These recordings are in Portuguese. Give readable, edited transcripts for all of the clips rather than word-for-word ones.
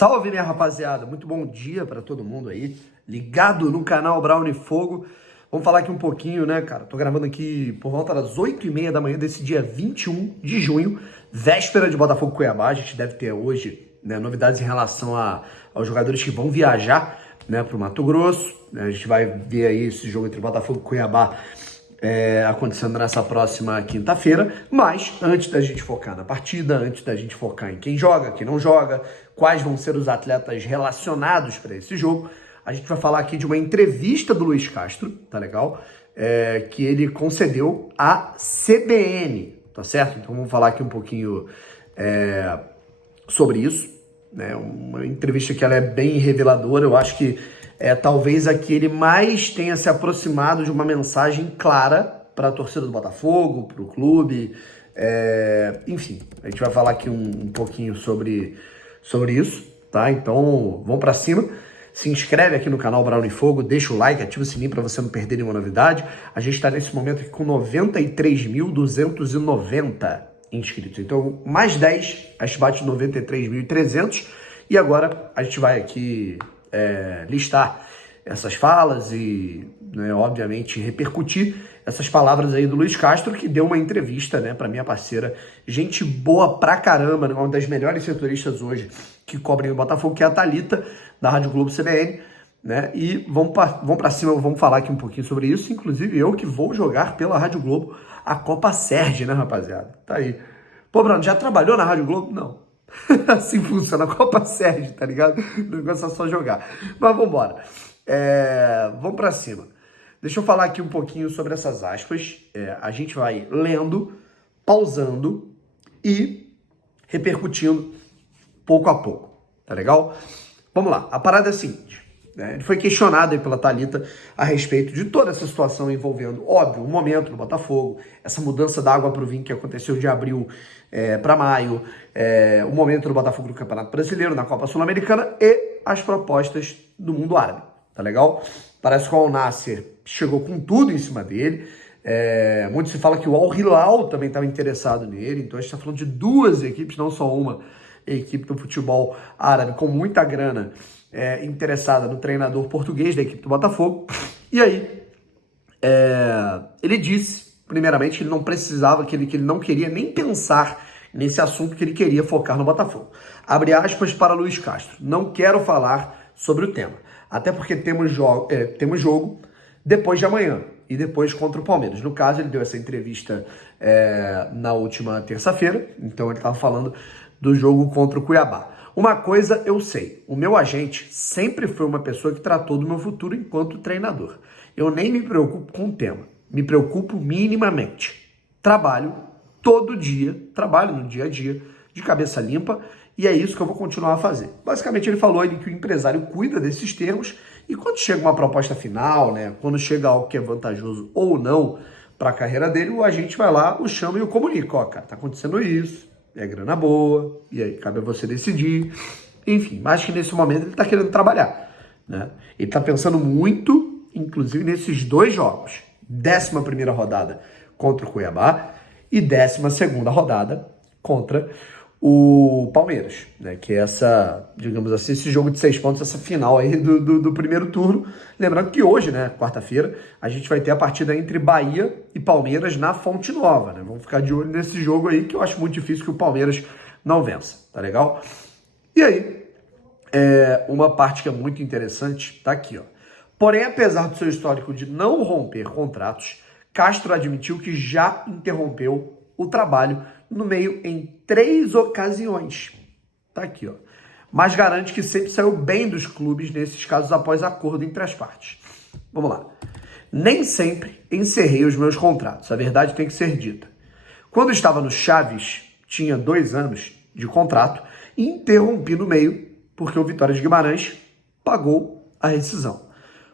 Salve, minha rapaziada! Muito bom dia para todo mundo aí, ligado no canal Brown Fogo. Vamos falar aqui um pouquinho, né, cara? Tô gravando aqui por volta das 8h30 da manhã desse dia 21 de junho, véspera de Botafogo Cuiabá. A gente deve ter hoje, né, novidades em relação aos jogadores que vão viajar, né, para o Mato Grosso. A gente vai ver aí esse jogo entre Botafogo e Cuiabá acontecendo nessa próxima quinta-feira, mas antes da gente focar na partida, antes da gente focar em quem joga, quem não joga, quais vão ser os atletas relacionados para esse jogo, a gente vai falar aqui de uma entrevista do Luiz Castro, tá legal? Que ele concedeu à CBN, tá certo? Então vamos falar aqui um pouquinho sobre isso, né? Uma entrevista que ela é bem reveladora. Eu acho que talvez a que ele mais tenha se aproximado de uma mensagem clara para a torcida do Botafogo, para o clube, enfim, a gente vai falar aqui um pouquinho sobre isso, tá? Então, vamos para cima. Se inscreve aqui no canal Brown Fogo, deixa o like, ativa o sininho para você não perder nenhuma novidade. A gente está nesse momento aqui com 93.290 inscritos. Então, mais 10, a gente bate 93.300. E agora a gente vai aqui listar essas falas e, né, obviamente, repercutir essas palavras aí do Luiz Castro, que deu uma entrevista, né, para minha parceira, gente boa pra caramba, né, uma das melhores setoristas hoje que cobrem o Botafogo, que é a Thalita, da Rádio Globo CBN, né, e vamos para cima, vamos falar aqui um pouquinho sobre isso, inclusive eu que vou jogar pela Rádio Globo a Copa Sérgio, né, rapaziada? Tá aí. Pô, Bruno, já trabalhou na Rádio Globo? Não. Assim funciona a Copa Sérgio, tá ligado? O negócio é só jogar. Mas vambora. Vamos pra cima. Deixa eu falar aqui um pouquinho sobre essas aspas. A gente vai lendo, pausando e repercutindo pouco a pouco, tá legal? Vamos lá. A parada é a seguinte, né? Ele foi questionado aí pela Thalita a respeito de toda essa situação envolvendo, óbvio, o momento no Botafogo, essa mudança da água para o vinho que aconteceu de abril para maio, o momento do Botafogo no Campeonato Brasileiro, na Copa Sul-Americana e as propostas do mundo árabe, tá legal? Parece que o Al-Nassr chegou com tudo em cima dele. Muito se fala que o Al-Hilal também estava interessado nele, então a gente está falando de duas equipes, não só uma equipe do futebol árabe com muita grana interessada no treinador português da equipe do Botafogo. E aí, ele disse, primeiramente, que ele não precisava, que ele não queria nem pensar nesse assunto, que ele queria focar no Botafogo. Abre aspas para Luiz Castro: não quero falar sobre o tema, até porque temos jogo depois de amanhã e depois contra o Palmeiras. No caso, ele deu essa entrevista na última terça-feira, então ele estava falando do jogo contra o Cuiabá. Uma coisa eu sei, o meu agente sempre foi uma pessoa que tratou do meu futuro enquanto treinador. Eu nem me preocupo com o tema, me preocupo minimamente. Trabalho todo dia, trabalho no dia a dia, de cabeça limpa, e é isso que eu vou continuar a fazer. Basicamente ele falou aí que o empresário cuida desses termos, e quando chega uma proposta final, né, quando chega algo que é vantajoso ou não para a carreira dele, o agente vai lá, o chama e o comunica: ó, cara, tá acontecendo isso, é grana boa, e aí cabe a você decidir. Enfim, mas que nesse momento ele tá querendo trabalhar, né? Ele tá pensando muito, inclusive, nesses dois jogos. 11ª rodada contra o Cuiabá e 12ª rodada contra o Palmeiras, né? Que é essa, digamos assim, esse jogo de 6 pontos, essa final aí do primeiro turno. Lembrando que hoje, né, quarta-feira, a gente vai ter a partida entre Bahia e Palmeiras na Fonte Nova, né? Vamos ficar de olho nesse jogo aí, que eu acho muito difícil que o Palmeiras não vença, tá legal? E aí, uma parte que é muito interessante tá aqui, ó. Porém, apesar do seu histórico de não romper contratos, Castro admitiu que já interrompeu o trabalho no meio em 3 ocasiões. Tá aqui, ó. Mas garante que sempre saiu bem dos clubes nesses casos após acordo entre as partes. Vamos lá. Nem sempre encerrei os meus contratos, a verdade tem que ser dita. Quando estava no Chaves, tinha 2 anos de contrato e interrompi no meio porque o Vitória de Guimarães pagou a rescisão.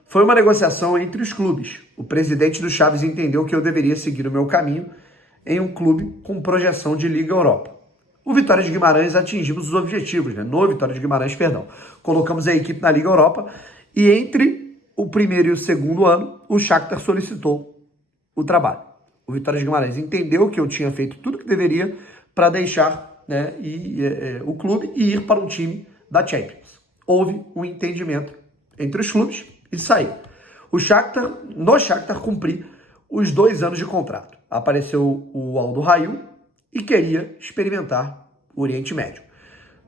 Foi uma negociação entre os clubes. O presidente do Chaves entendeu que eu deveria seguir o meu caminho em um clube com projeção de Liga Europa. O Vitória de Guimarães atingimos os objetivos, né? No Vitória de Guimarães, perdão. Colocamos a equipe na Liga Europa e entre o primeiro e o segundo ano, o Shakhtar solicitou o trabalho. O Vitória de Guimarães entendeu que eu tinha feito tudo que deveria para deixar, né, o clube e ir para um time da Champions. Houve um entendimento entre os clubes e saiu. No Shakhtar cumprir os 2 anos de contrato. Apareceu o Aldo Rail e queria experimentar o Oriente Médio.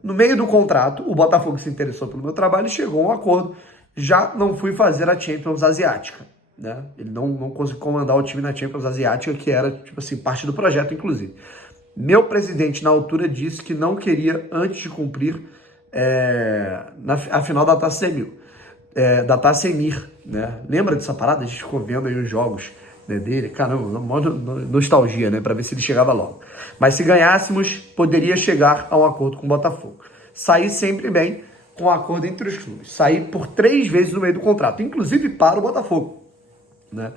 No meio do contrato, o Botafogo se interessou pelo meu trabalho e chegou a um acordo. Já não fui fazer a Champions Asiática, né? Ele não conseguiu comandar o time na Champions Asiática, que era, tipo assim, parte do projeto, inclusive. Meu presidente, na altura, disse que não queria, antes de cumprir a final da Taça Emir, né? Lembra dessa parada? A gente ficou vendo aí os jogos, né, dele. Caramba, uma nostalgia, né? Para ver se ele chegava logo. Mas se ganhássemos, poderia chegar a um acordo com o Botafogo. Sair sempre bem com um acordo entre os clubes. Sair por 3 vezes no meio do contrato, inclusive para o Botafogo, né?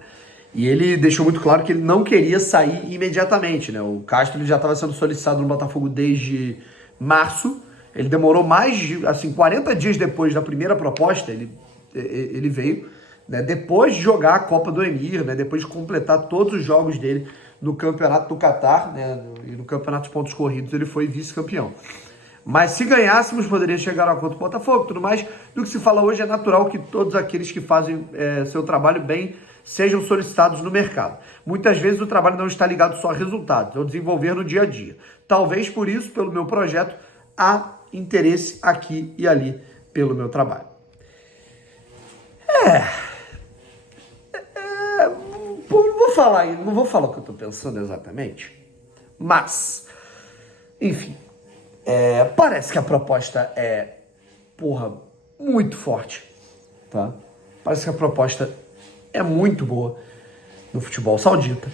E ele deixou muito claro que ele não queria sair imediatamente, né? O Castro ele já estava sendo solicitado no Botafogo desde março. Ele demorou mais de 40 dias depois da primeira proposta, ele veio, né? Depois de jogar a Copa do Emir, né? Depois de completar todos os jogos dele no Campeonato do Catar, né? E no Campeonato de Pontos Corridos ele foi vice-campeão. Mas se ganhássemos, poderia chegar a um acordo com o Botafogo. Tudo mais do que se fala hoje é natural que todos aqueles que fazem seu trabalho bem sejam solicitados no mercado. Muitas vezes o trabalho não está ligado só a resultados, ao desenvolver no dia a dia. Talvez por isso, pelo meu projeto, há interesse aqui e ali pelo meu trabalho. Não vou falar o que eu estou pensando exatamente, mas, enfim, parece que a proposta é, muito forte, tá? Parece que a proposta é muito boa no futebol saudita.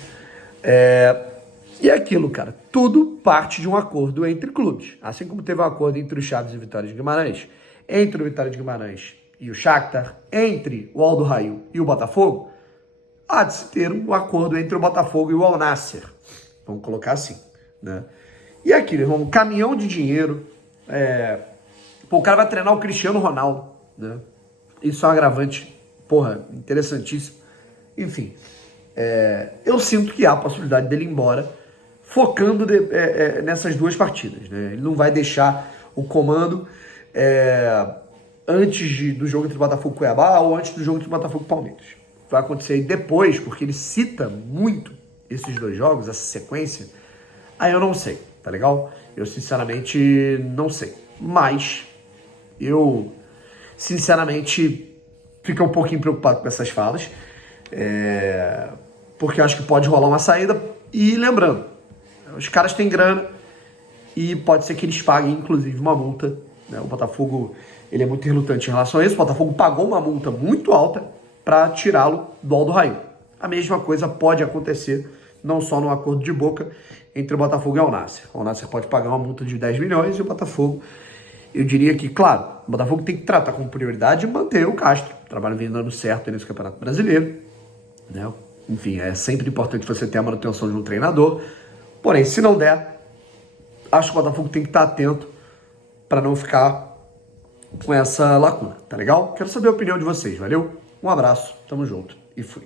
E é aquilo, cara, tudo parte de um acordo entre clubes. Assim como teve um acordo entre o Chaves e o Vitória de Guimarães, entre o Vitória de Guimarães e o Shakhtar, entre o Aldo Rail e o Botafogo, há de se ter um acordo entre o Botafogo e o Al Nassr. Vamos colocar assim, né? E é aquilo, irmão, um caminhão de dinheiro. O cara vai treinar o Cristiano Ronaldo, né? Isso é um agravante, interessantíssimo. Enfim, eu sinto que há a possibilidade dele ir embora, focando nessas 2 partidas, né? Ele não vai deixar o comando antes do jogo entre Botafogo e Cuiabá ou antes do jogo entre Botafogo e Palmeiras. Vai acontecer aí depois, porque ele cita muito esses 2 jogos, essa sequência. Aí eu não sei, tá legal? Eu sinceramente não sei. Mas eu sinceramente fico um pouquinho preocupado com essas falas. Porque eu acho que pode rolar uma saída. E lembrando, os caras têm grana e pode ser que eles paguem, inclusive, uma multa, né? O Botafogo ele é muito relutante em relação a isso. O Botafogo pagou uma multa muito alta para tirá-lo do Aldo Rail. A mesma coisa pode acontecer, não só no acordo de boca, entre o Botafogo e o Al Nassr. O Al Nassr pode pagar uma multa de 10 milhões e o Botafogo, eu diria que, claro, o Botafogo tem que tratar como prioridade e manter o Castro. O trabalho vem dando certo nesse Campeonato Brasileiro, né? Enfim, é sempre importante você ter a manutenção de um treinador. Porém, se não der, acho que o Botafogo tem que estar atento para não ficar com essa lacuna, tá legal? Quero saber a opinião de vocês, valeu? Um abraço, tamo junto e fui.